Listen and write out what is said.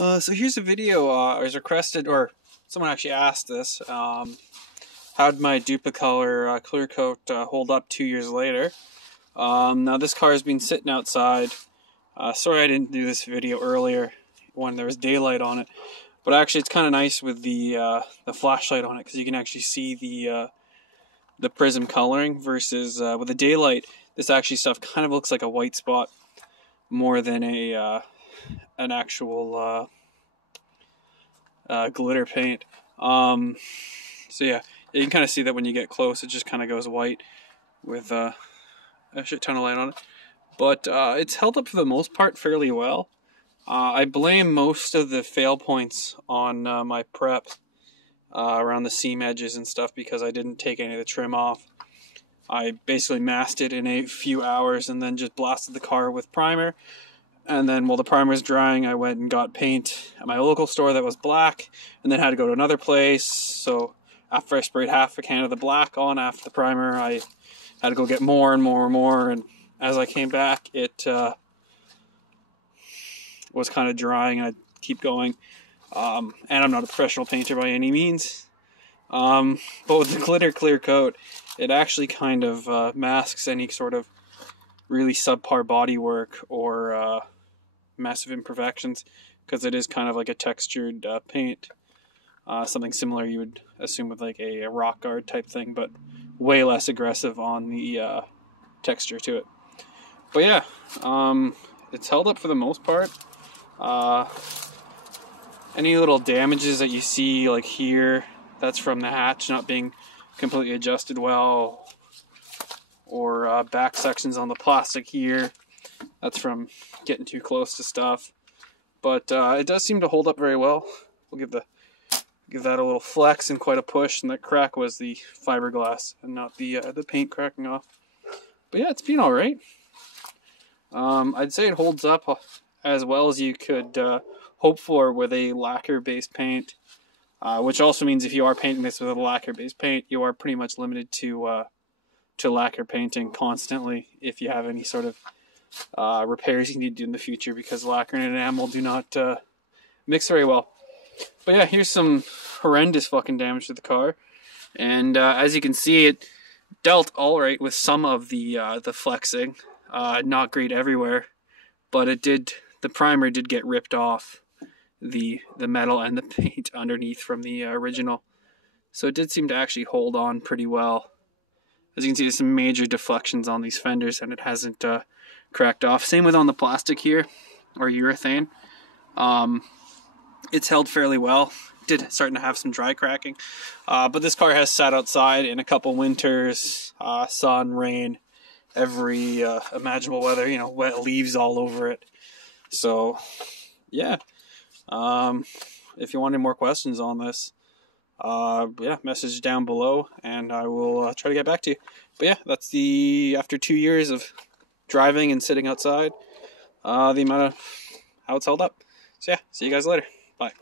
So here's a video I was requested, or someone actually asked this. How'd my duplicolour clear coat hold up 2 years later? Now this car has been sitting outside. Sorry I didn't do this video earlier when there was daylight on it. But actually it's kind of nice with the flashlight on it, because you can actually see the prism coloring versus with the daylight. This actually stuff kind of looks like a white spot more than an actual glitter paint. So yeah, you can kind of see that when you get close, it just kind of goes white with a shit ton of light on it. But it's held up for the most part fairly well. I blame most of the fail points on my prep around the seam edges and stuff, because I didn't take any of the trim off. I basically masked it in a few hours and then just blasted the car with primer. And then while the primer was drying, I went and got paint at my local store that was black, and then had to go to another place. So after I sprayed half a can of the black on after the primer, I had to go get more and more and more. And as I came back, it was kind of drying, and I'd keep going. And I'm not a professional painter by any means. But with the glitter clear coat, it actually kind of masks any sort of really subpar bodywork or massive imperfections, because it is kind of like a textured paint. Something similar you would assume with like a rock guard type thing, but way less aggressive on the texture to it. But yeah, it's held up for the most part. Any little damages that you see like here, that's from the hatch not being completely adjusted well, or back sections on the plastic here, that's from getting too close to stuff. But it does seem to hold up very well. We'll give that a little flex and quite a push, and that crack was the fiberglass and not the paint cracking off. But yeah, it's been all right. I'd say it holds up as well as you could hope for with a lacquer-based paint, which also means if you are painting this with a lacquer-based paint, you are pretty much limited to lacquer painting constantly if you have any sort of repairs you need to do in the future, because lacquer and enamel do not mix very well. But yeah, here's some horrendous fucking damage to the car, and as you can see, it dealt all right with some of the flexing. Not great everywhere, but it did. The primer did get ripped off the metal and the paint underneath from the original, so it did seem to actually hold on pretty well. As you can see, there's some major deflections on these fenders, and it hasn't cracked off. Same with on the plastic here, or urethane. It's held fairly well. Did starting to have some dry cracking, but this car has sat outside in a couple winters, sun, rain, every imaginable weather. You know, wet leaves all over it. So yeah, if you want any more questions on this, yeah, message down below, and I will try to get back to you. But yeah, that's after 2 years of driving and sitting outside, the amount of how it's held up. So yeah, see you guys later. Bye.